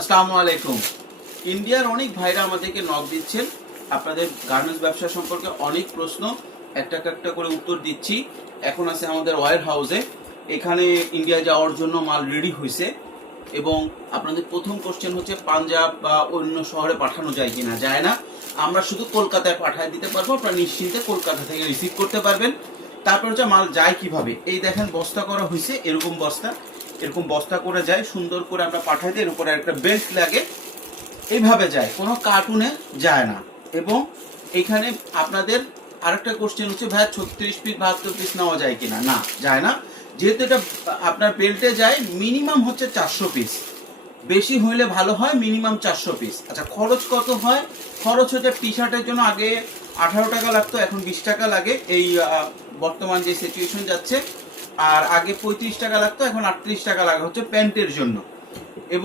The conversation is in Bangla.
আসসালামু আলাইকুম। ইন্ডিয়ার অনেক ভাইরা আমাদেরকে নক দিচ্ছেন, আপনাদের গার্মেন্টস ব্যবসা সম্পর্কে অনেক প্রশ্ন একটা একটা করে উত্তর দিচ্ছি। এখন আছে আমাদের ওয়্যার হাউসে, এখানে ইন্ডিয়া যাওয়ার জন্য মাল রেডি হয়েছে এবং আপনাদের প্রথম কোশ্চেন হচ্ছে পাঞ্জাব বা অন্য শহরে পাঠানো যায় কিনা। যায় না, আমরা শুধু কলকাতায় পাঠিয়ে দিতে পারবো, আপনারা নিশ্চিন্তে কলকাতা থেকে রিসিভ করতে পারবেন। তারপর হচ্ছে মাল যায় কিভাবে, এই দেখেন বস্তা করা হয়েছে, এরকম বস্তা করে যায়, সুন্দর করে আমরা পাঠাই দিই। এর উপরে একটা বেল্ট লাগে, এইভাবে যায়, কোনো কার্টুনে যায় না। এবং এখানে আপনাদের আরেকটা কোশ্চেন হচ্ছে ভাই 36 পিস 72 পিস নেওয়া যায় কিনা। না, যায় না। যেহেতু এটা আপনার বেল্টে যায়, মিনিমাম হচ্ছে 400 পিস, বেশি হইলে ভালো হয়, মিনিমাম 400 পিস। আচ্ছা, খরচ কত হয়? খরচ হচ্ছে টি শার্টের জন্য আগে 18 টাকা লাগতো, এখন 20 টাকা লাগে, এই বর্তমান যে সিচুয়েশন যাচ্ছে। আর আগে 35 টাকা লাগতো, এখন 38 টাকা লাগে হচ্ছে প্যান্টের জন্য। এবং